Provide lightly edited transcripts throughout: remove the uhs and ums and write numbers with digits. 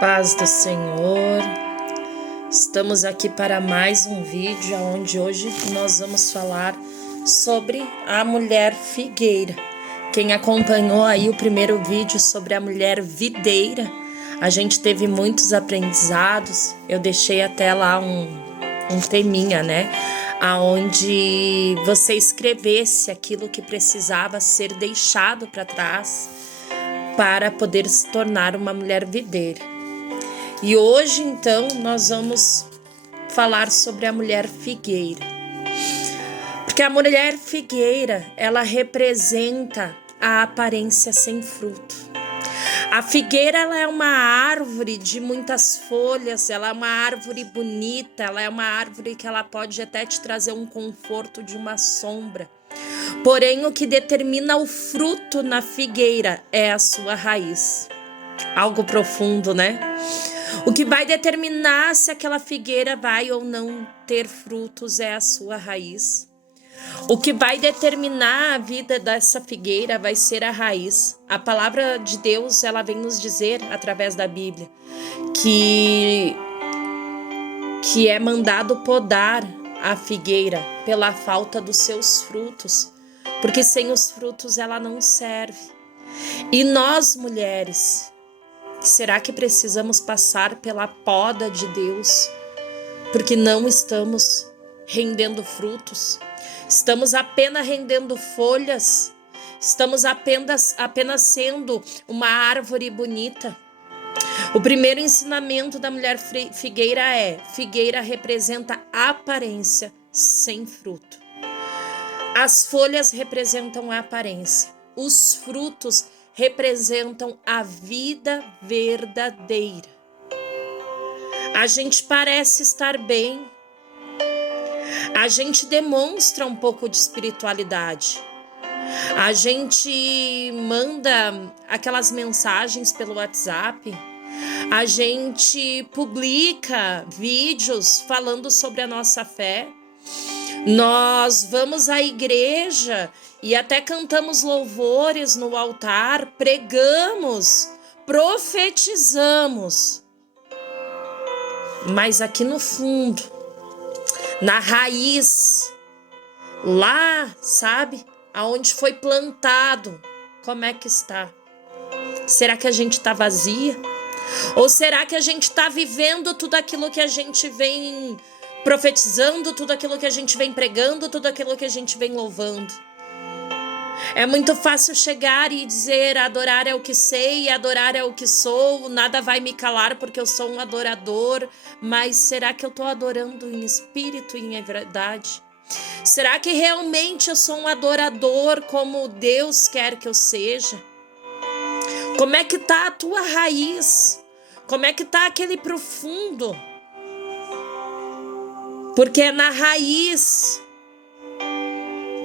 Paz do Senhor, estamos aqui para mais um vídeo onde hoje nós vamos falar sobre a mulher figueira. Quem acompanhou aí o primeiro vídeo sobre a mulher videira, a gente teve muitos aprendizados. Eu deixei até lá um teminha, né? Aonde você escrevesse aquilo que precisava ser deixado para trás para poder se tornar uma mulher videira. E hoje, então, nós vamos falar sobre a mulher figueira. Porque a mulher figueira, ela representa a aparência sem fruto. A figueira, ela é uma árvore de muitas folhas, ela é uma árvore bonita, ela é uma árvore que ela pode até te trazer um conforto de uma sombra. Porém, o que determina o fruto na figueira é a sua raiz. Algo profundo, né? O que vai determinar se aquela figueira vai ou não ter frutos é a sua raiz. O que vai determinar a vida dessa figueira vai ser a raiz. A palavra de Deus, ela vem nos dizer, através da Bíblia, que é mandado podar a figueira pela falta dos seus frutos, porque sem os frutos ela não serve. E nós, mulheres, será que precisamos passar pela poda de Deus? Porque não estamos rendendo frutos. Estamos apenas rendendo folhas. Estamos apenas sendo uma árvore bonita. O primeiro ensinamento da mulher figueira é: figueira representa aparência sem fruto. As folhas representam a aparência. Os frutos representam a vida verdadeira. A gente parece estar bem. A gente demonstra um pouco de espiritualidade. A gente manda aquelas mensagens pelo WhatsApp. A gente publica vídeos falando sobre a nossa fé. Nós vamos à igreja e até cantamos louvores no altar, pregamos, profetizamos. Mas aqui no fundo, na raiz, lá, sabe, aonde foi plantado, como é que está? Será que a gente está vazia? Ou será que a gente está vivendo tudo aquilo que a gente vem profetizando, tudo aquilo que a gente vem pregando, tudo aquilo que a gente vem louvando? É muito fácil chegar e dizer: adorar é o que sei, adorar é o que sou, nada vai me calar porque eu sou um adorador. Mas será que eu estou adorando em espírito e em verdade? Será que realmente eu sou um adorador como Deus quer que eu seja? Como é que está a tua raiz? Como é que está aquele profundo? Porque é na raiz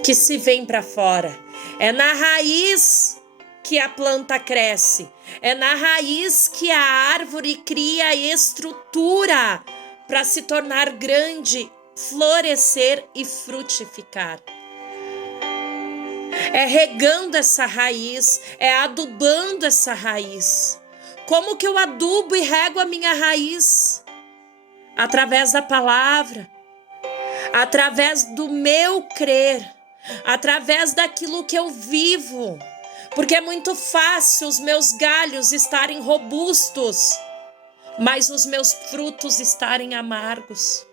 que se vem para fora. É na raiz que a planta cresce. É na raiz que a árvore cria estrutura para se tornar grande, florescer e frutificar. É regando essa raiz, é adubando essa raiz. Como que eu adubo e rego a minha raiz? Através da palavra, através do meu crer, através daquilo que eu vivo. Porque é muito fácil os meus galhos estarem robustos, mas os meus frutos estarem amargos.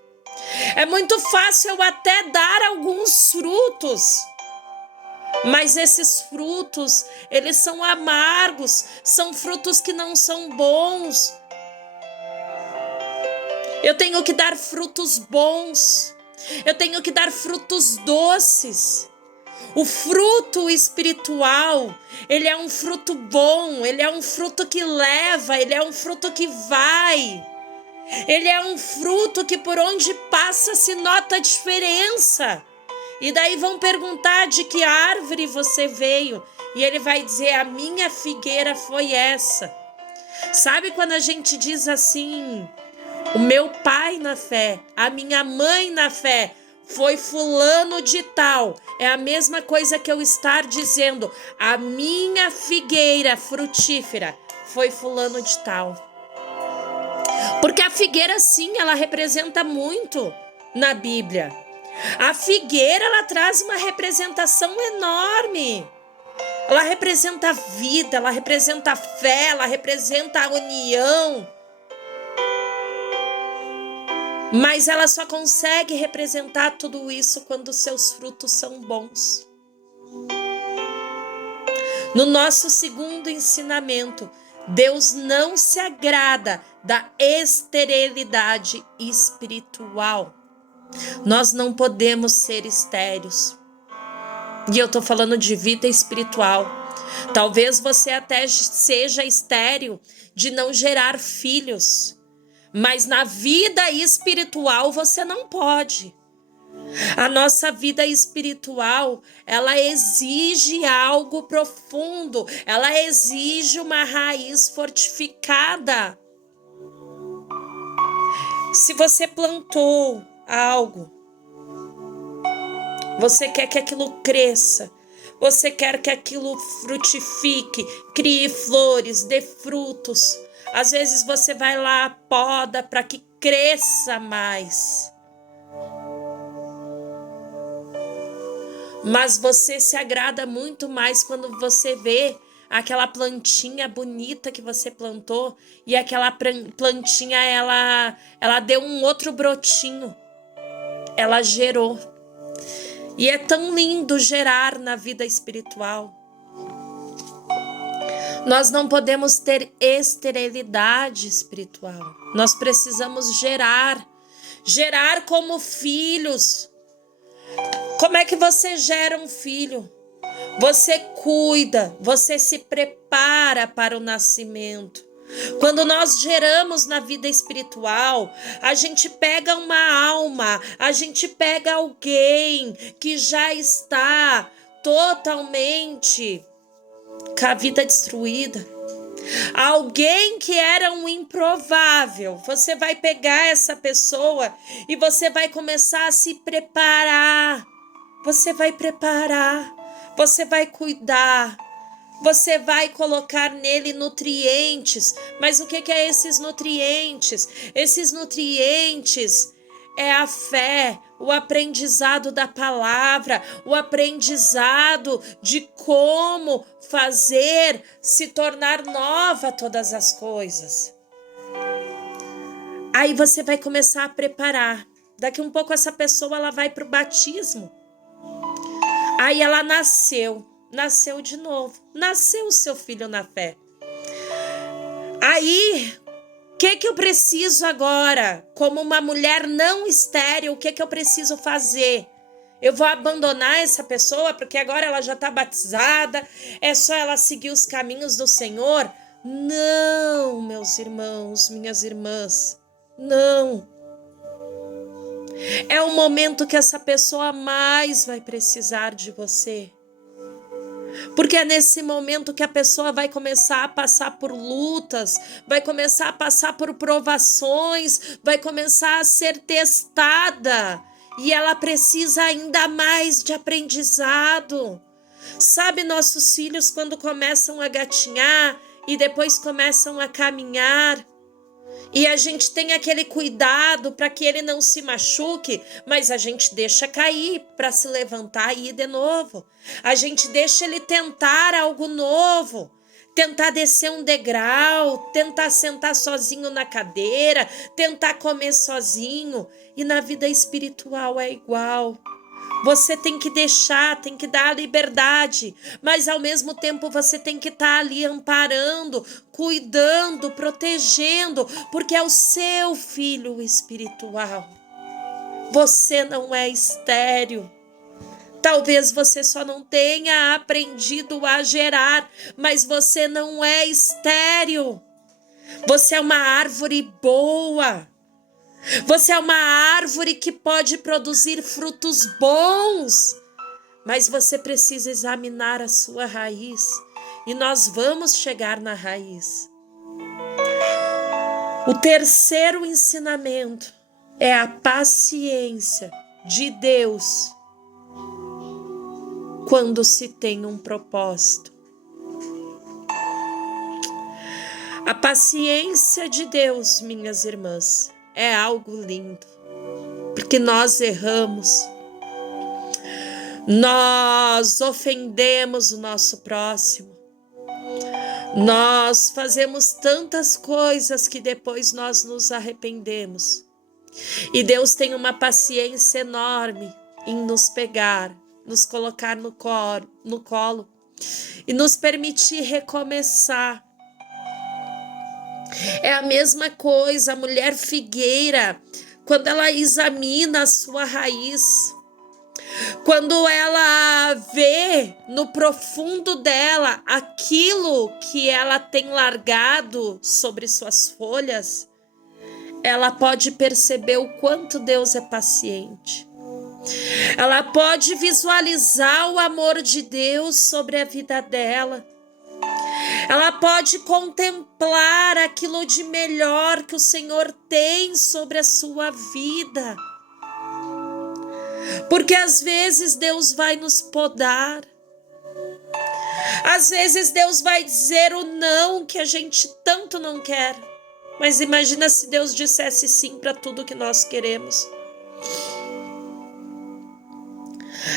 É muito fácil eu até dar alguns frutos, mas esses frutos, eles são amargos, são frutos que não são bons. Eu tenho que dar frutos bons. Eu tenho que dar frutos doces. O fruto espiritual, ele é um fruto bom, ele é um fruto que leva, ele é um fruto que vai. Ele é um fruto que por onde passa se nota a diferença. E daí vão perguntar de que árvore você veio. E ele vai dizer: a minha figueira foi essa. Sabe quando a gente diz assim: o meu pai na fé, a minha mãe na fé foi fulano de tal? É a mesma coisa que eu estar dizendo: a minha figueira frutífera foi fulano de tal. Porque a figueira, sim, ela representa muito na Bíblia. A figueira, ela traz uma representação enorme. Ela representa a vida, ela representa a fé, ela representa a união. Mas ela só consegue representar tudo isso quando seus frutos são bons. No nosso segundo ensinamento, Deus não se agrada da esterilidade espiritual. Nós não podemos ser estéreis. E eu tô falando de vida espiritual. Talvez você até seja estéril de não gerar filhos. Mas na vida espiritual você não pode. A nossa vida espiritual, ela exige algo profundo. Ela exige uma raiz fortificada. Se você plantou algo, você quer que aquilo cresça, você quer que aquilo frutifique, crie flores, dê frutos. Às vezes você vai lá, poda para que cresça mais. Mas você se agrada muito mais quando você vê aquela plantinha bonita que você plantou e aquela plantinha ela deu um outro brotinho. Ela gerou. E é tão lindo gerar na vida espiritual. Nós não podemos ter esterilidade espiritual. Nós precisamos gerar como filhos. Como é que você gera um filho? Você cuida, você se prepara para o nascimento. Quando nós geramos na vida espiritual, a gente pega uma alma, a gente pega alguém que já está totalmente com a vida destruída. Alguém que era um improvável. Você vai pegar essa pessoa e você vai começar a se preparar. Você vai preparar, você vai cuidar. Você vai colocar nele nutrientes. Mas o que é esses nutrientes? Esses nutrientes é a fé, o aprendizado da palavra, o aprendizado de como fazer se tornar nova todas as coisas. Aí você vai começar a preparar. Daqui um pouco essa pessoa ela vai para o batismo. Aí ela nasceu de novo, nasceu o seu filho na fé. Aí, o que eu preciso agora? Como uma mulher não estéril, o que eu preciso fazer? Eu vou abandonar essa pessoa porque agora ela já está batizada, é só ela seguir os caminhos do Senhor? Não, meus irmãos, minhas irmãs, não. É o momento que essa pessoa mais vai precisar de você. Porque é nesse momento que a pessoa vai começar a passar por lutas, vai começar a passar por provações, vai começar a ser testada. E ela precisa ainda mais de aprendizado. Sabe, nossos filhos quando começam a gatinhar e depois começam a caminhar, e a gente tem aquele cuidado para que ele não se machuque, mas a gente deixa cair para se levantar e ir de novo. A gente deixa ele tentar algo novo, tentar descer um degrau, tentar sentar sozinho na cadeira, tentar comer sozinho. E na vida espiritual é igual. Você tem que deixar, tem que dar liberdade, mas ao mesmo tempo você tem que estar ali amparando, cuidando, protegendo, porque é o seu filho espiritual. Você não é estéril. Talvez você só não tenha aprendido a gerar, mas você não é estéril. Você é uma árvore boa. Você é uma árvore que pode produzir frutos bons, mas você precisa examinar a sua raiz, e nós vamos chegar na raiz. O terceiro ensinamento é a paciência de Deus quando se tem um propósito. A paciência de Deus, minhas irmãs, é algo lindo, porque nós erramos, nós ofendemos o nosso próximo, nós fazemos tantas coisas que depois nós nos arrependemos. E Deus tem uma paciência enorme em nos pegar, nos colocar no colo e nos permitir recomeçar. É a mesma coisa, a mulher figueira, quando ela examina a sua raiz, quando ela vê no profundo dela aquilo que ela tem largado sobre suas folhas, ela pode perceber o quanto Deus é paciente. Ela pode visualizar o amor de Deus sobre a vida dela. Ela pode contemplar aquilo de melhor que o Senhor tem sobre a sua vida. Porque às vezes Deus vai nos podar. Às vezes Deus vai dizer o não que a gente tanto não quer. Mas imagina se Deus dissesse sim para tudo que nós queremos.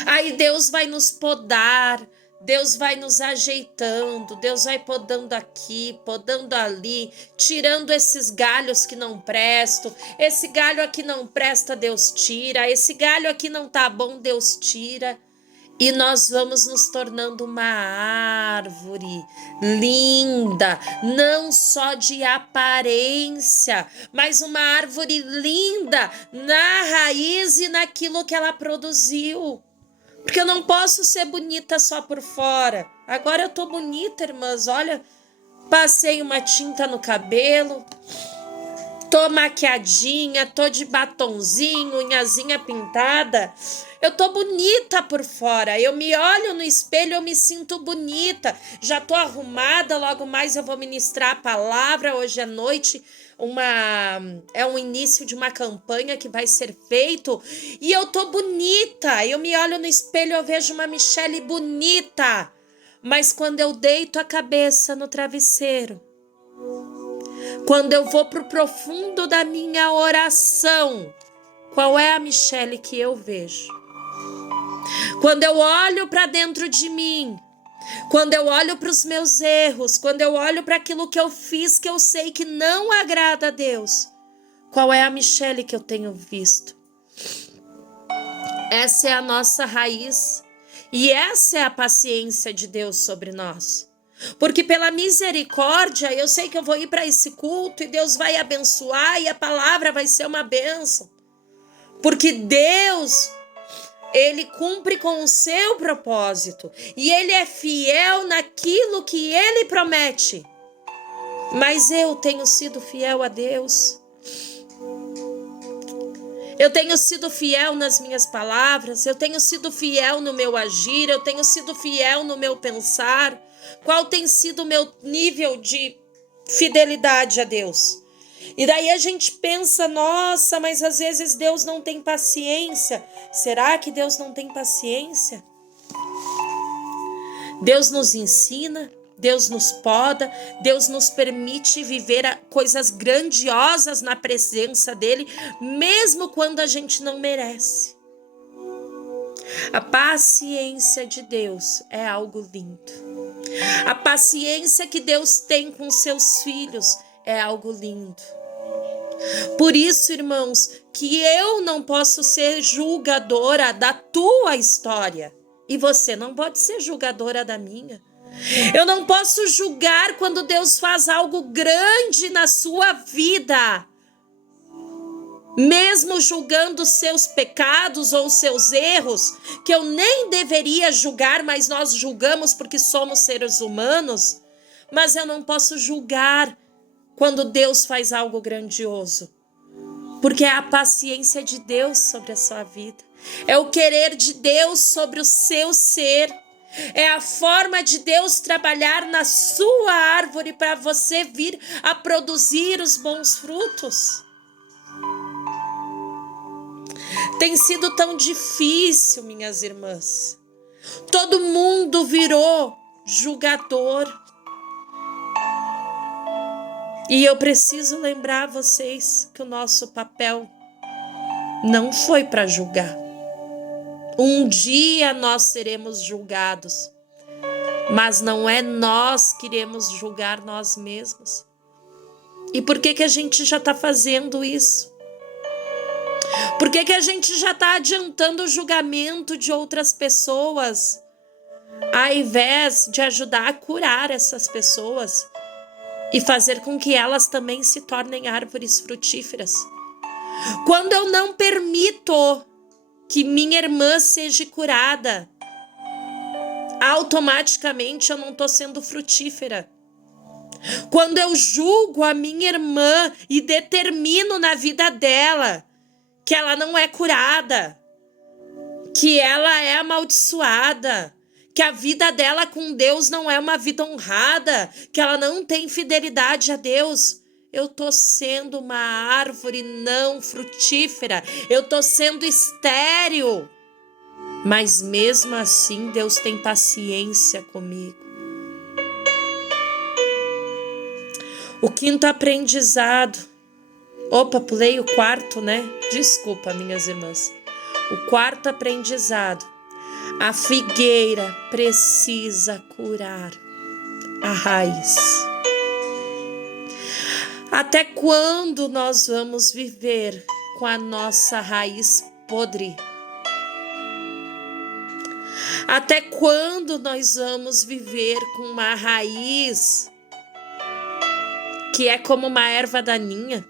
Aí Deus vai nos podar, Deus vai nos ajeitando, Deus vai podando aqui, podando ali, tirando esses galhos que não prestam. Esse galho aqui não presta, Deus tira. Esse galho aqui não tá bom, Deus tira. E nós vamos nos tornando uma árvore linda, não só de aparência, mas uma árvore linda na raiz e naquilo que ela produziu. Porque eu não posso ser bonita só por fora. Agora eu tô bonita, irmãs, olha, passei uma tinta no cabelo, tô maquiadinha, tô de batonzinho, unhazinha pintada. Eu tô bonita por fora, eu me olho no espelho, eu me sinto bonita. Já tô arrumada, logo mais eu vou ministrar a palavra hoje à noite. É um início de uma campanha que vai ser feito. E eu tô bonita, eu me olho no espelho, eu vejo uma Michele bonita. Mas quando eu deito a cabeça no travesseiro, quando eu vou pro profundo da minha oração, qual é a Michele que eu vejo? Quando eu olho para dentro de mim, quando eu olho para os meus erros, quando eu olho para aquilo que eu fiz que eu sei que não agrada a Deus, qual é a Michele que eu tenho visto? Essa é a nossa raiz e essa é a paciência de Deus sobre nós. Porque pela misericórdia eu sei que eu vou ir para esse culto e Deus vai abençoar e a palavra vai ser uma bênção. Porque Deus, Ele cumpre com o seu propósito e Ele é fiel naquilo que Ele promete. Mas eu tenho sido fiel a Deus. Eu tenho sido fiel nas minhas palavras, eu tenho sido fiel no meu agir, eu tenho sido fiel no meu pensar. Qual tem sido o meu nível de fidelidade a Deus? E daí a gente pensa, nossa, mas às vezes Deus não tem paciência. Será que Deus não tem paciência? Deus nos ensina, Deus nos poda, Deus nos permite viver coisas grandiosas na presença dEle, mesmo quando a gente não merece. A paciência de Deus é algo lindo. A paciência que Deus tem com seus filhos é algo lindo. Por isso, irmãos, que eu não posso ser julgadora da tua história e você não pode ser julgadora da minha. Eu não posso julgar quando Deus faz algo grande na sua vida, mesmo julgando os seus pecados ou os seus erros, que eu nem deveria julgar, mas nós julgamos porque somos seres humanos. Mas eu não posso julgar quando Deus faz algo grandioso, porque é a paciência de Deus sobre a sua vida, é o querer de Deus sobre o seu ser, é a forma de Deus trabalhar na sua árvore para você vir a produzir os bons frutos. Tem sido tão difícil, minhas irmãs. Todo mundo virou julgador. E eu preciso lembrar vocês que o nosso papel não foi para julgar. Um dia nós seremos julgados, mas não é nós que iremos julgar nós mesmos. E por que a gente já está fazendo isso? Por que a gente já está adiantando o julgamento de outras pessoas, ao invés de ajudar a curar essas pessoas e fazer com que elas também se tornem árvores frutíferas? Quando eu não permito que minha irmã seja curada, automaticamente eu não estou sendo frutífera. Quando eu julgo a minha irmã e determino na vida dela que ela não é curada, que ela é amaldiçoada, que a vida dela com Deus não é uma vida honrada, que ela não tem fidelidade a Deus, eu estou sendo uma árvore não frutífera, eu estou sendo estéril. Mas mesmo assim, Deus tem paciência comigo. O quinto aprendizado. Opa, pulei o quarto, né? Desculpa, minhas irmãs. O quarto aprendizado. A figueira precisa curar a raiz. Até quando nós vamos viver com a nossa raiz podre? Até quando nós vamos viver com uma raiz que é como uma erva daninha?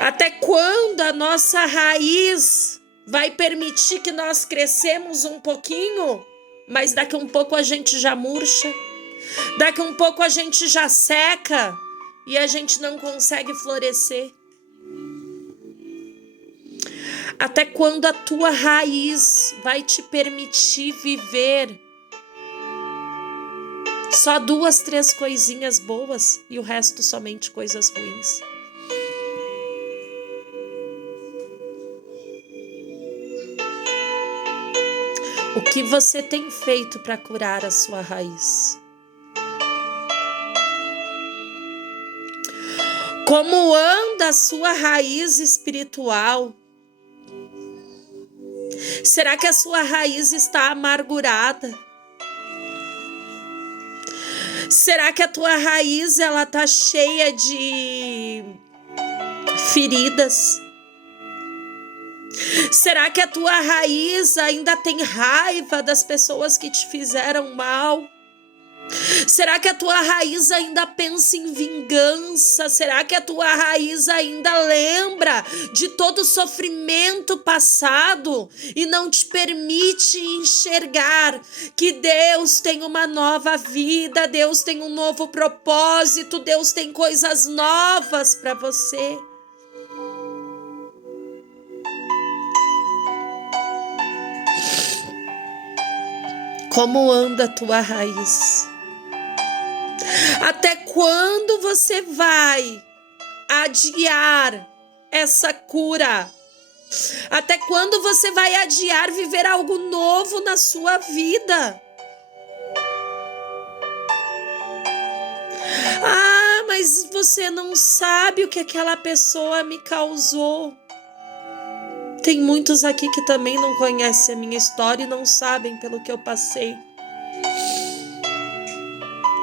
Até quando a nossa raiz vai permitir que nós crescemos um pouquinho, mas daqui a um pouco a gente já murcha, daqui a um pouco a gente já seca e a gente não consegue florescer? Até quando a tua raiz vai te permitir viver só 2, 3 coisinhas boas e o resto somente coisas ruins? O que você tem feito para curar a sua raiz? Como anda a sua raiz espiritual? Será que a sua raiz está amargurada? Será que a tua raiz ela tá cheia de feridas? Será que a tua raiz ainda tem raiva das pessoas que te fizeram mal? Será que a tua raiz ainda pensa em vingança? Será que a tua raiz ainda lembra de todo o sofrimento passado e não te permite enxergar que Deus tem uma nova vida, Deus tem um novo propósito, Deus tem coisas novas para você? Como anda a tua raiz? Até quando você vai adiar essa cura? Até quando você vai adiar viver algo novo na sua vida? Ah, mas você não sabe o que aquela pessoa me causou. Tem muitos aqui que também não conhecem a minha história e não sabem pelo que eu passei.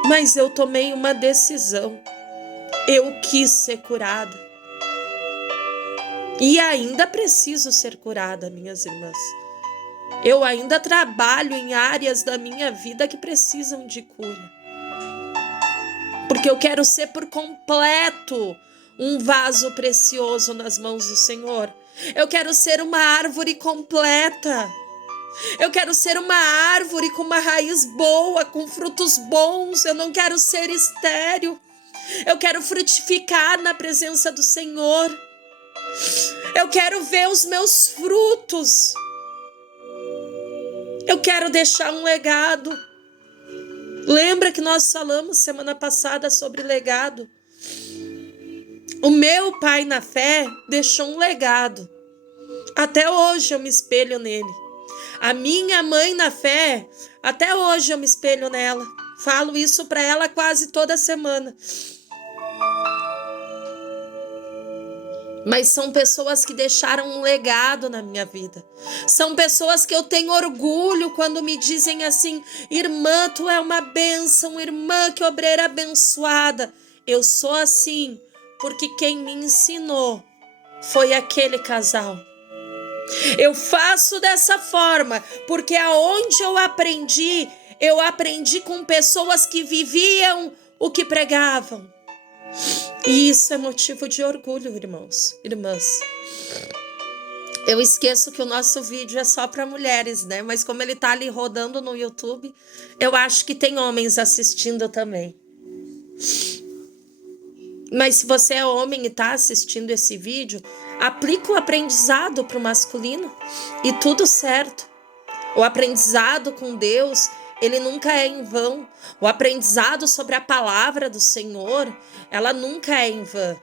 Mas eu tomei uma decisão. Eu quis ser curada. E ainda preciso ser curada, minhas irmãs. Eu ainda trabalho em áreas da minha vida que precisam de cura. Porque eu quero ser por completo um vaso precioso nas mãos do Senhor. Eu quero ser uma árvore completa. Eu quero ser uma árvore com uma raiz boa, com frutos bons. Eu não quero ser estéril. Eu quero frutificar na presença do Senhor. Eu quero ver os meus frutos. Eu quero deixar um legado. Lembra que nós falamos semana passada sobre legado? O meu pai na fé deixou um legado. Até hoje eu me espelho nele. A minha mãe na fé, até hoje eu me espelho nela. falo isso para ela quase toda semana. Mas são pessoas que deixaram um legado na minha vida. São pessoas que eu tenho orgulho quando me dizem assim: irmã, tu é uma bênção, irmã, que obreira abençoada. Eu sou assim porque quem me ensinou foi aquele casal. Eu faço dessa forma porque aonde eu aprendi com pessoas que viviam o que pregavam. E isso é motivo de orgulho, irmãos, irmãs. Eu esqueço que o nosso vídeo é só para mulheres, né? Mas como ele tá ali rodando no YouTube, eu acho que tem homens assistindo também. Mas se você é homem e tá assistindo esse vídeo, aplica o aprendizado pro masculino e tudo certo. O aprendizado com Deus, ele nunca é em vão. O aprendizado sobre a palavra do Senhor, ela nunca é em vão.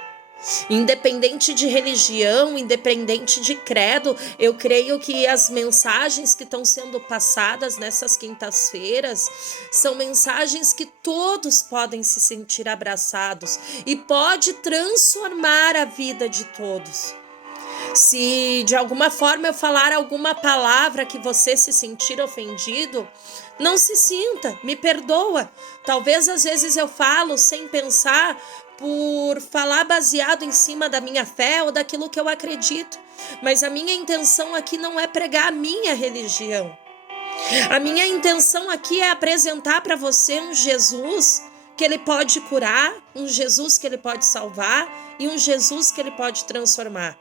Independente de religião, independente de credo, eu creio que as mensagens que estão sendo passadas nessas quintas-feiras são mensagens que todos podem se sentir abraçados e pode transformar a vida de todos. Se de alguma forma eu falar alguma palavra que você se sentir ofendido, não se sinta, me perdoa. Talvez às vezes eu falo sem pensar, por falar baseado em cima da minha fé ou daquilo que eu acredito. Mas a minha intenção aqui não é pregar a minha religião. A minha intenção aqui é apresentar para você um Jesus que ele pode curar, um Jesus que ele pode salvar e um Jesus que ele pode transformar.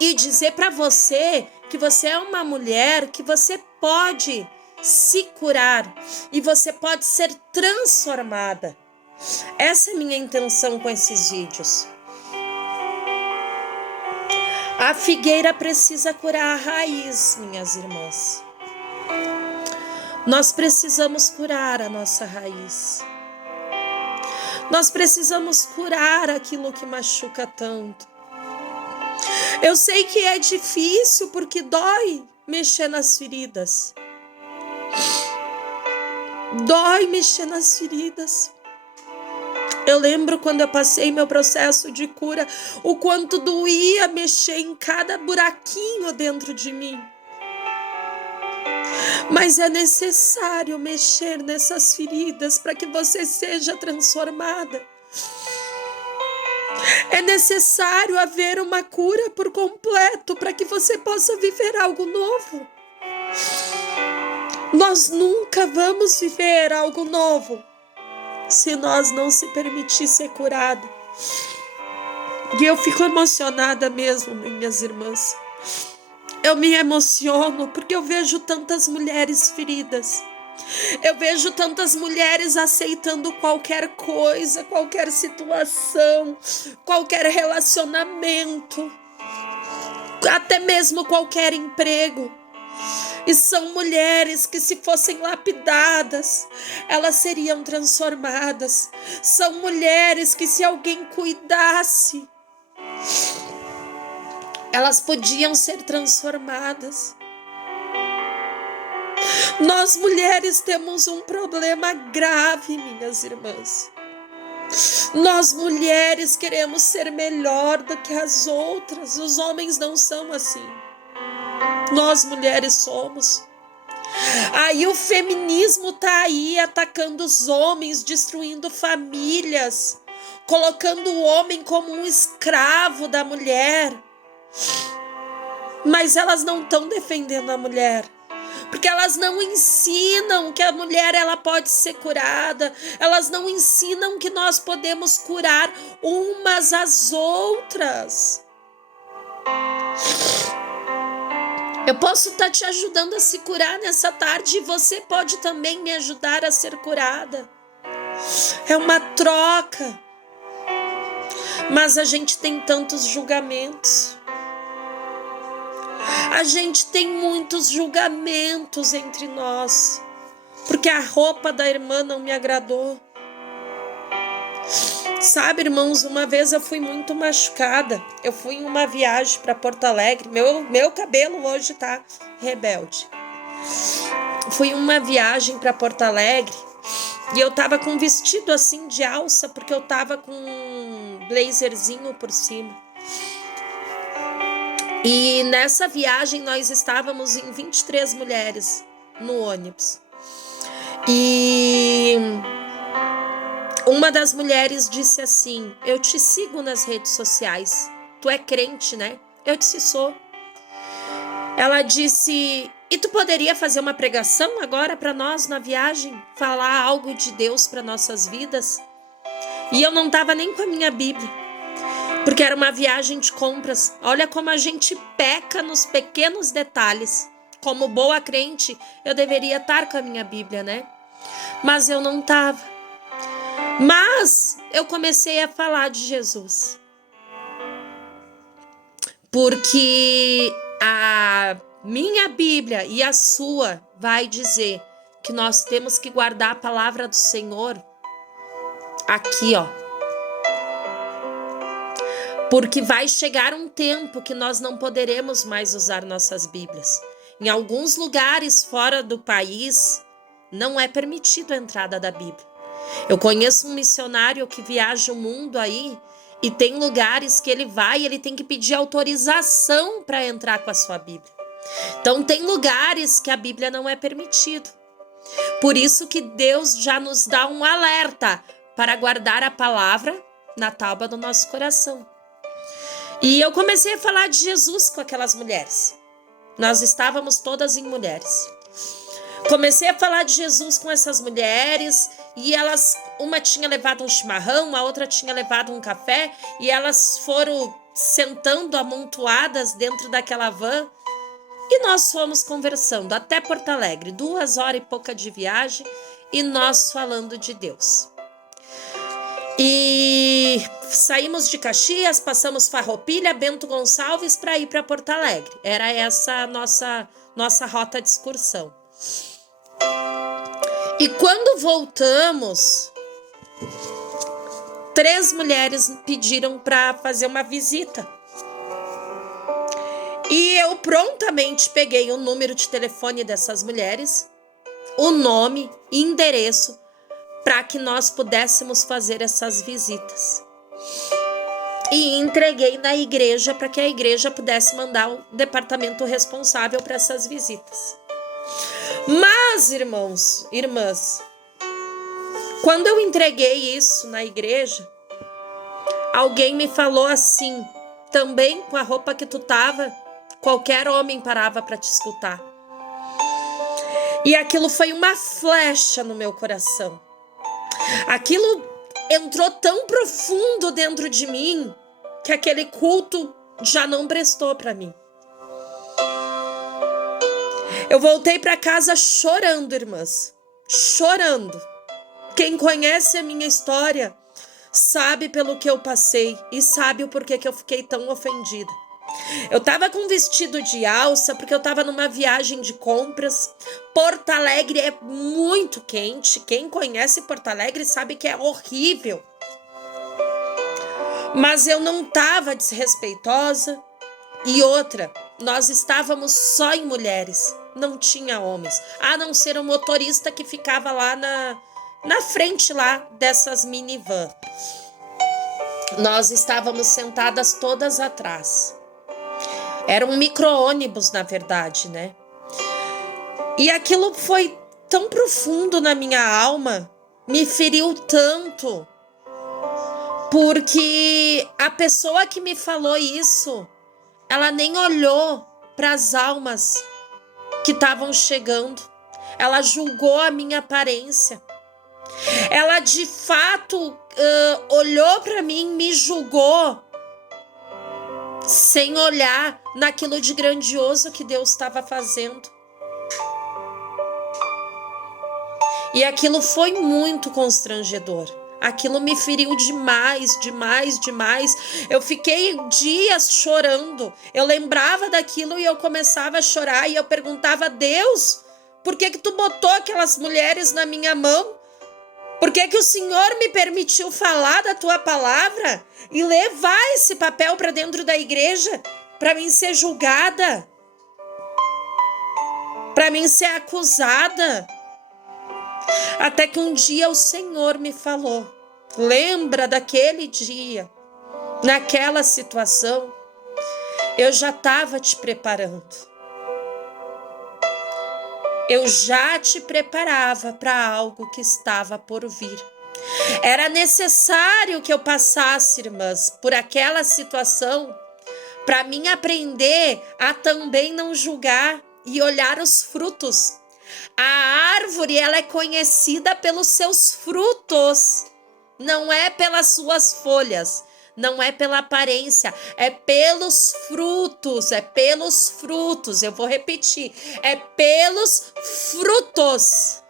E dizer para você que você é uma mulher, que você pode se curar e você pode ser transformada. Essa é a minha intenção com esses vídeos. A figueira precisa curar a raiz, minhas irmãs. Nós precisamos curar a nossa raiz. Nós precisamos curar aquilo que machuca tanto. Eu sei que é difícil porque dói mexer nas feridas. Dói mexer nas feridas. Eu lembro quando eu passei meu processo de cura, o quanto doía mexer em cada buraquinho dentro de mim. Mas é necessário mexer nessas feridas para que você seja transformada. É necessário haver uma cura por completo para que você possa viver algo novo. Nós nunca vamos viver algo novo se nós não se permitir ser curada. E eu fico emocionada mesmo, minhas irmãs. Eu me emociono porque eu vejo tantas mulheres feridas. Eu vejo tantas mulheres aceitando qualquer coisa, qualquer situação, qualquer relacionamento, até mesmo qualquer emprego. E são mulheres que, se fossem lapidadas, elas seriam transformadas. São mulheres que, se alguém cuidasse, elas podiam ser transformadas. Nós mulheres temos um problema grave, minhas irmãs. Nós mulheres queremos ser melhor do que as outras. Os homens não são assim. Nós mulheres somos. Aí o feminismo tá aí atacando os homens, destruindo famílias, colocando o homem como um escravo da mulher. Mas elas não estão defendendo a mulher, porque elas não ensinam que a mulher ela pode ser curada. Elas não ensinam que nós podemos curar umas às outras. Eu posso estar te ajudando a se curar nessa tarde e você pode também me ajudar a ser curada. É uma troca. Mas a gente tem tantos julgamentos. A gente tem muitos julgamentos entre nós, porque a roupa da irmã não me agradou. Sabe, irmãos, uma vez eu fui muito machucada. Eu fui em uma viagem para Porto Alegre. Meu cabelo hoje tá rebelde. Fui em uma viagem para Porto Alegre E eu tava com um vestido assim de alça, porque eu tava com um blazerzinho por cima. E nessa viagem nós estávamos em 23 mulheres no ônibus. E uma das mulheres disse assim: eu te sigo nas redes sociais. Tu é crente, né? Eu disse: sou. Ela disse: e tu poderia fazer uma pregação agora para nós na viagem? Falar algo de Deus para nossas vidas? E eu não estava nem com a minha Bíblia, porque era uma viagem de compras. Olha como a gente peca nos pequenos detalhes. Como boa crente, eu deveria estar com a minha Bíblia, né? Mas eu não estava. Mas eu comecei a falar de Jesus. Porque a minha Bíblia e a sua vai dizer que nós temos que guardar a palavra do Senhor aqui, ó. Porque vai chegar um tempo que nós não poderemos mais usar nossas Bíblias. Em alguns lugares fora do país, não é permitido a entrada da Bíblia. Eu conheço um missionário que viaja o mundo aí e tem lugares que ele vai e ele tem que pedir autorização para entrar com a sua Bíblia. Então tem lugares que a Bíblia não é permitido. Por isso que Deus já nos dá um alerta para guardar a palavra na tábua do nosso coração. E eu comecei a falar de Jesus com aquelas mulheres. Nós estávamos todas em mulheres. Comecei a falar de Jesus com essas mulheres e elas, uma tinha levado um chimarrão, a outra tinha levado um café e elas foram sentando amontoadas dentro daquela van e nós fomos conversando até Porto Alegre, 2 horas e pouca de viagem e nós falando de Deus. E saímos de Caxias, passamos Farroupilha, Bento Gonçalves para ir para Porto Alegre. Era essa a nossa rota de excursão. E quando voltamos, 3 mulheres pediram para fazer uma visita. E eu prontamente peguei o número de telefone dessas mulheres, o nome e endereço, para que nós pudéssemos fazer essas visitas. E entreguei na igreja para que a igreja pudesse mandar o departamento responsável para essas visitas. Mas, irmãos, irmãs, quando eu entreguei isso na igreja, alguém me falou assim: também com a roupa que tu tava, qualquer homem parava para te escutar. E aquilo foi uma flecha no meu coração. Aquilo entrou tão profundo dentro de mim que aquele culto já não prestou para mim. Eu voltei para casa chorando, irmãs, chorando. Quem conhece a minha história sabe pelo que eu passei e sabe o porquê que eu fiquei tão ofendida. Eu estava com um vestido de alça porque eu estava numa viagem de compras. Porto Alegre é muito quente. Quem conhece Porto Alegre sabe que é horrível. Mas eu não estava desrespeitosa. E outra, nós estávamos só em mulheres. Não tinha homens, a não ser um motorista que ficava lá na frente lá dessas minivan. Nós estávamos sentadas todas atrás. Era um micro-ônibus, na verdade, né? E aquilo foi tão profundo na minha alma, me feriu tanto, porque a pessoa que me falou isso, ela nem olhou para as almas que estavam chegando. Ela julgou a minha aparência. Ela de fato olhou para mim, me julgou, sem olhar naquilo de grandioso que Deus estava fazendo. E aquilo foi muito constrangedor. Aquilo me feriu demais, demais, demais. Eu fiquei dias chorando. Eu lembrava daquilo e eu começava a chorar. E eu perguntava a Deus, por que tu botou aquelas mulheres na minha mão? Por que o Senhor me permitiu falar da tua palavra e levar esse papel para dentro da igreja para mim ser julgada? Para mim ser acusada? Até que um dia o Senhor me falou: lembra daquele dia, naquela situação, eu já estava te preparando. Eu já te preparava para algo que estava por vir. Era necessário que eu passasse, irmãs, por aquela situação para mim aprender a também não julgar e olhar os frutos. A árvore, ela é conhecida pelos seus frutos, não é pelas suas folhas, não é pela aparência, é pelos frutos, eu vou repetir, é pelos frutos.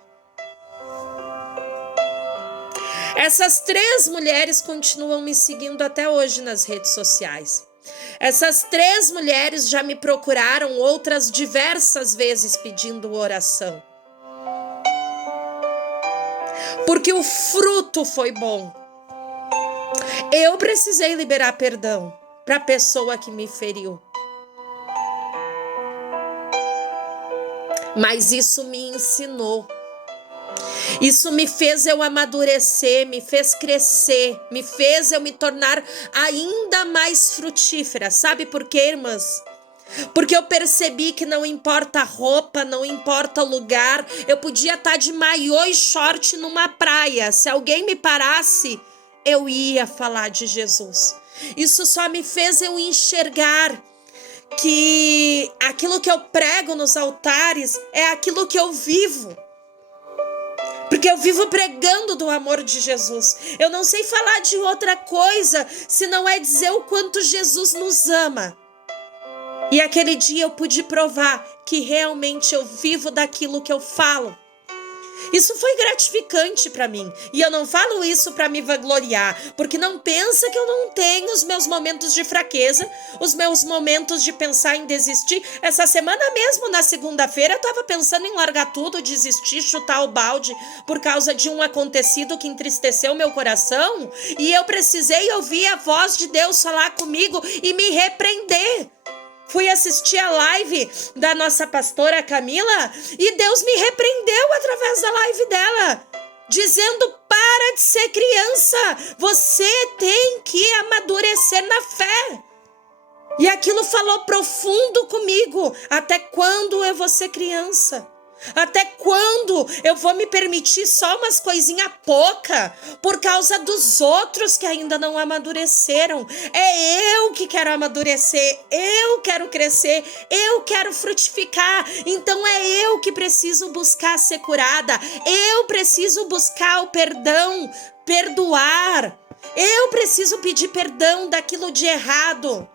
Essas 3 mulheres continuam me seguindo até hoje nas redes sociais. Essas 3 mulheres já me procuraram outras diversas vezes pedindo oração. Porque o fruto foi bom. Eu precisei liberar perdão para a pessoa que me feriu. Mas isso me ensinou. Isso me fez eu amadurecer, me fez crescer, me fez eu me tornar ainda mais frutífera. Sabe por quê, irmãs? Porque eu percebi que não importa a roupa, não importa o lugar, eu podia estar de maiô e short numa praia. Se alguém me parasse, eu ia falar de Jesus. Isso só me fez eu enxergar que aquilo que eu prego nos altares é aquilo que eu vivo. Porque eu vivo pregando do amor de Jesus. Eu não sei falar de outra coisa se não é dizer o quanto Jesus nos ama. E aquele dia eu pude provar que realmente eu vivo daquilo que eu falo. Isso foi gratificante para mim. E eu não falo isso para me vangloriar, porque não pensa que eu não tenho os meus momentos de fraqueza, os meus momentos de pensar em desistir. Essa semana mesmo, na segunda-feira, eu estava pensando em largar tudo, desistir, chutar o balde por causa de um acontecido que entristeceu meu coração. E eu precisei ouvir a voz de Deus falar comigo e me repreender. Fui assistir a live da nossa pastora Camila e Deus me repreendeu através da live dela, dizendo: para de ser criança, você tem que amadurecer na fé. E aquilo falou profundo comigo. Até quando eu vou ser criança? Até quando eu vou me permitir só umas coisinhas pouca por causa dos outros que ainda não amadureceram? É eu que quero amadurecer, eu quero crescer, eu quero frutificar. Então é eu que preciso buscar ser curada, eu preciso buscar o perdão, perdoar. Eu preciso pedir perdão daquilo de errado.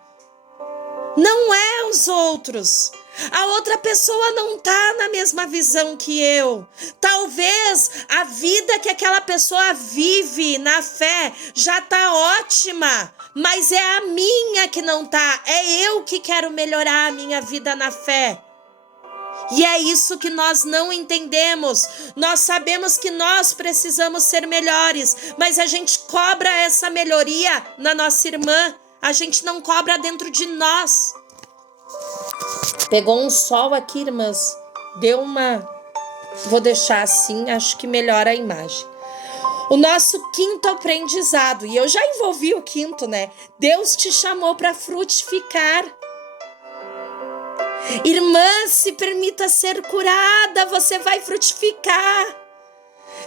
Não é os outros. A outra pessoa não tá na mesma visão que eu. Talvez a vida que aquela pessoa vive na fé já tá ótima, mas é a minha que não tá. É eu que quero melhorar a minha vida na fé. E é isso que nós não entendemos. Nós sabemos que nós precisamos ser melhores, mas a gente cobra essa melhoria na nossa irmã. A gente não cobra dentro de nós. Pegou um sol aqui, irmãs. Deu uma... Vou deixar assim, acho que melhora a imagem. O nosso 5º aprendizado. E eu já envolvi o 5º, né? Deus te chamou para frutificar. Irmã, se permita ser curada, você vai frutificar.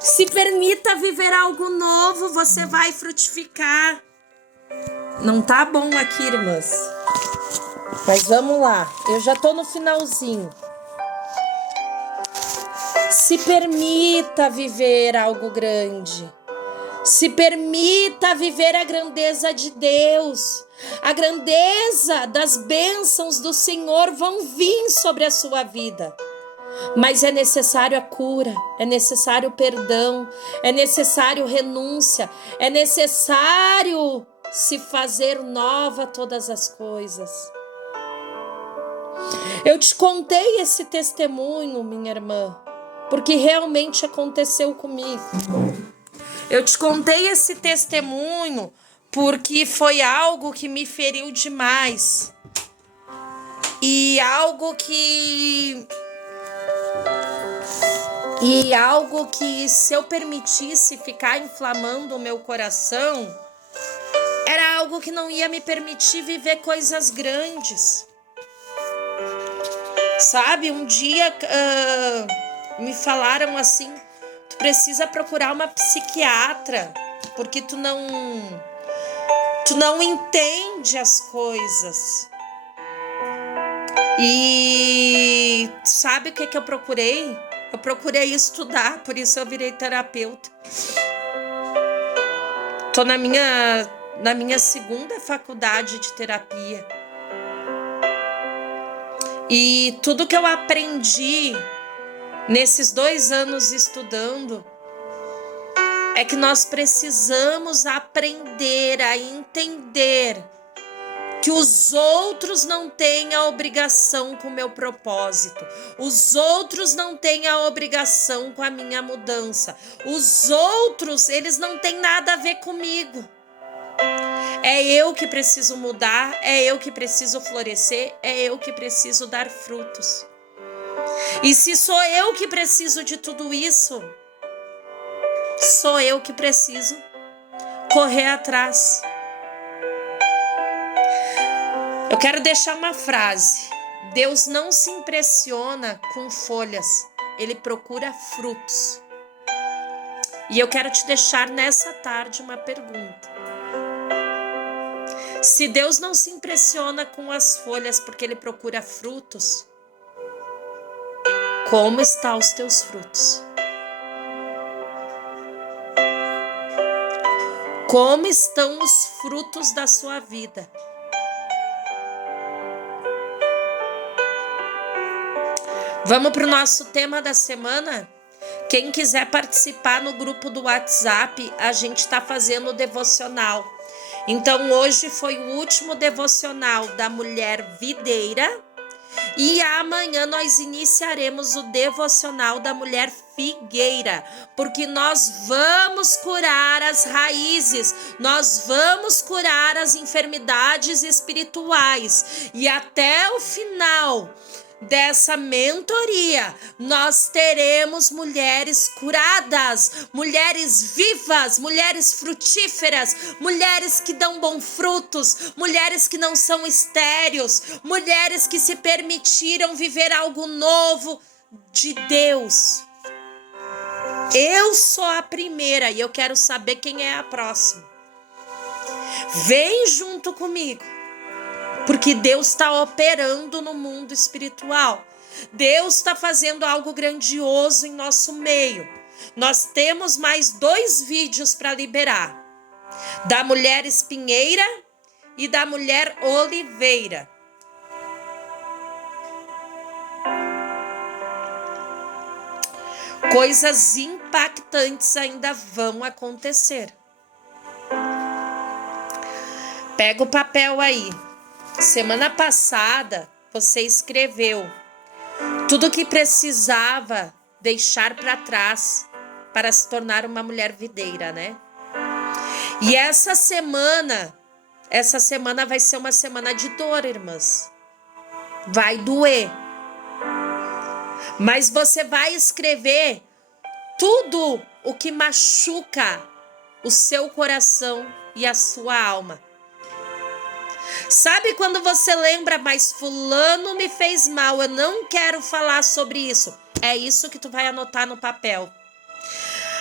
Se permita viver algo novo, você vai frutificar. Não tá bom aqui, irmãs. Mas vamos lá, eu já tô no finalzinho. Se permita viver algo grande. Se permita viver a grandeza de Deus. A grandeza das bênçãos do Senhor vão vir sobre a sua vida. Mas é necessário a cura, é necessário o perdão, é necessário renúncia, é necessário se fazer nova todas as coisas. Eu te contei esse testemunho, minha irmã, porque realmente aconteceu comigo. Eu te contei esse testemunho porque foi algo que me feriu demais. E algo que E algo que, se eu permitisse ficar inflamando o meu coração, era algo que não ia me permitir viver coisas grandes. Sabe, um dia me falaram assim, tu precisa procurar uma psiquiatra, porque tu não entende as coisas. E sabe o que eu procurei? Eu procurei estudar, por isso eu virei terapeuta. Tô na minha segunda faculdade de terapia. E tudo que eu aprendi nesses 2 anos estudando é que nós precisamos aprender a entender que os outros não têm a obrigação com o meu propósito. Os outros não têm a obrigação com a minha mudança. Os outros, eles não têm nada a ver comigo. É eu que preciso mudar, é eu que preciso florescer, é eu que preciso dar frutos. E se sou eu que preciso de tudo isso, sou eu que preciso correr atrás. Eu quero deixar uma frase. Deus não se impressiona com folhas, Ele procura frutos. E eu quero te deixar nessa tarde uma pergunta. Se Deus não se impressiona com as folhas porque Ele procura frutos, como estão os teus frutos? Como estão os frutos da sua vida? Vamos para o nosso tema da semana? Quem quiser participar no grupo do WhatsApp, a gente está fazendo o devocional. Então hoje foi o último devocional da mulher videira e amanhã nós iniciaremos o devocional da mulher figueira, porque nós vamos curar as raízes, nós vamos curar as enfermidades espirituais e até o final dessa mentoria, nós teremos mulheres curadas, mulheres vivas, mulheres frutíferas, mulheres que dão bons frutos, mulheres que não são estéreis, mulheres que se permitiram viver algo novo de Deus. Eu sou a primeira e eu quero saber quem é a próxima. Vem junto comigo. Porque Deus está operando no mundo espiritual. Deus está fazendo algo grandioso em nosso meio. Nós temos mais 2 vídeos para liberar. Da mulher espinheira e da mulher oliveira. Coisas impactantes ainda vão acontecer. Pega o papel aí. Semana passada, você escreveu tudo o que precisava deixar para trás para se tornar uma mulher videira, né? E essa semana vai ser uma semana de dor, irmãs. Vai doer. Mas você vai escrever tudo o que machuca o seu coração e a sua alma. Sabe quando você lembra, mas fulano me fez mal, eu não quero falar sobre isso. É isso que tu vai anotar no papel.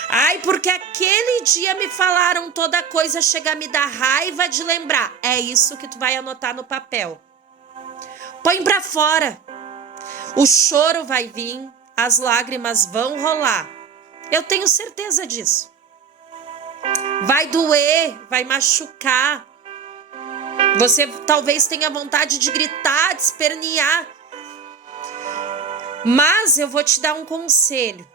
Ai, porque aquele dia me falaram toda coisa, chega a me dar raiva de lembrar. É isso que tu vai anotar no papel. Põe pra fora. O choro vai vir, as lágrimas vão rolar. Eu tenho certeza disso. Vai doer, vai machucar. Você talvez tenha vontade de gritar, de espernear. Mas eu vou te dar um conselho.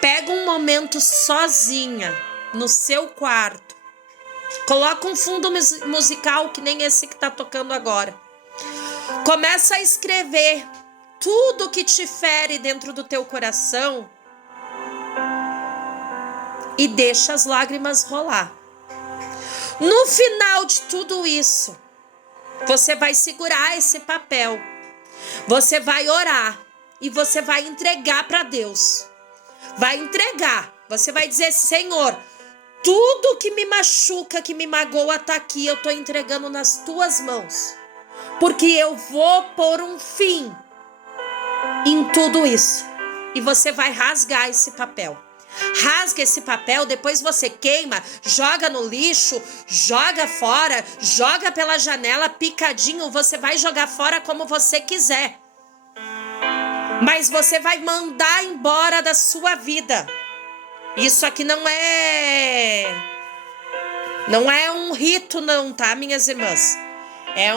Pega um momento sozinha no seu quarto. Coloca um fundo musical que nem esse que tá tocando agora. Começa a escrever tudo que te fere dentro do teu coração e deixa as lágrimas rolar. No final de tudo isso, você vai segurar esse papel, você vai orar e você vai entregar para Deus. Vai entregar. Você vai dizer: Senhor, tudo que me machuca, que me magoa, tá aqui. Eu tô entregando nas tuas mãos. Porque eu vou pôr um fim em tudo isso. E você vai rasgar esse papel. Rasga esse papel, depois você queima, joga no lixo, joga fora, joga pela janela picadinho. Você vai jogar fora como você quiser. Mas você vai mandar embora da sua vida. Isso aqui não é um rito não, tá, minhas irmãs? É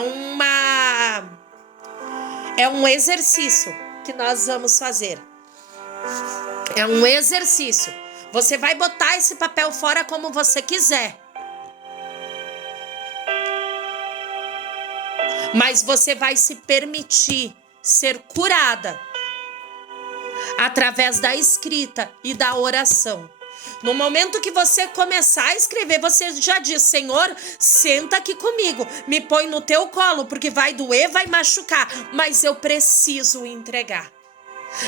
um exercício que nós vamos fazer. É um exercício. Você vai botar esse papel fora como você quiser. Mas você vai se permitir ser curada através da escrita e da oração. No momento que você começar a escrever, você já diz: Senhor, senta aqui comigo, me põe no teu colo, porque vai doer, vai machucar, mas eu preciso entregar.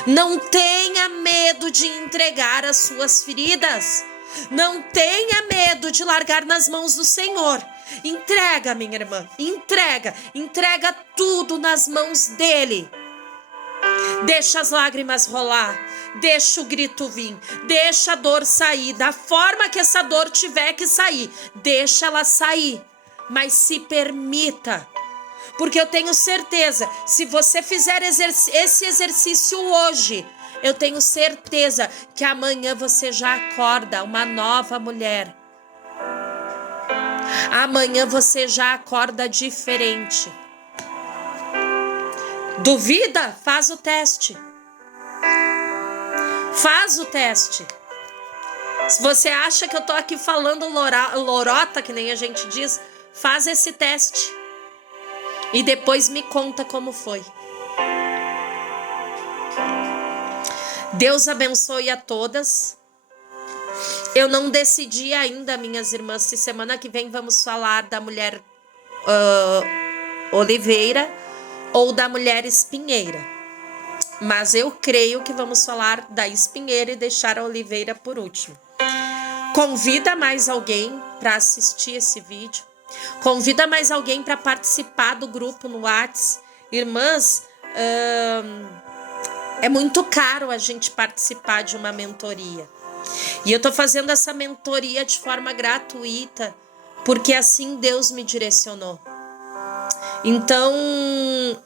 Não tenha medo de entregar as suas feridas. Não tenha medo de largar nas mãos do Senhor. Entrega, minha irmã, entrega tudo nas mãos dele. Deixa as lágrimas rolar, deixa o grito vir, deixa a dor sair, da forma que essa dor tiver que sair, deixa ela sair, mas se permita, porque eu tenho certeza, se você fizer esse exercício hoje, eu tenho certeza que amanhã você já acorda uma nova mulher, amanhã você já acorda diferente. Duvida? Faz o teste. Faz o teste. Se você acha que eu tô aqui falando lorota, que nem a gente diz, faz esse teste. E depois me conta como foi. Deus abençoe a todas. Eu não decidi ainda, minhas irmãs, se semana que vem vamos falar da mulher Oliveira ou da mulher Espinheira. Mas eu creio que vamos falar da Espinheira e deixar a Oliveira por último. Convida mais alguém para assistir esse vídeo. Convida mais alguém para participar do grupo no WhatsApp. Irmãs, é muito caro a gente participar de uma mentoria. E eu tô fazendo essa mentoria de forma gratuita, porque assim Deus me direcionou. Então,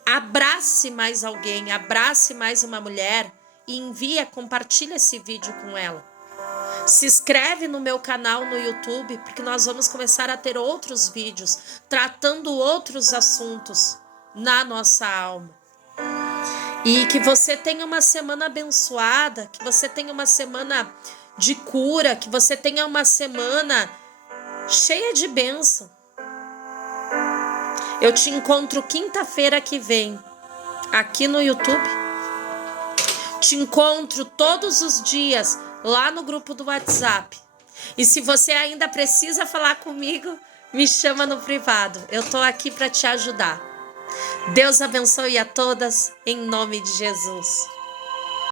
abrace mais alguém, abrace mais uma mulher e compartilha esse vídeo com ela. Se inscreve no meu canal no YouTube, porque nós vamos começar a ter outros vídeos tratando outros assuntos na nossa alma. E que você tenha uma semana abençoada, que você tenha uma semana de cura, que você tenha uma semana cheia de bênção. Eu te encontro quinta-feira que vem, aqui no YouTube. Te encontro todos os dias lá no grupo do WhatsApp. E se você ainda precisa falar comigo, me chama no privado. Eu tô aqui para te ajudar. Deus abençoe a todas, em nome de Jesus.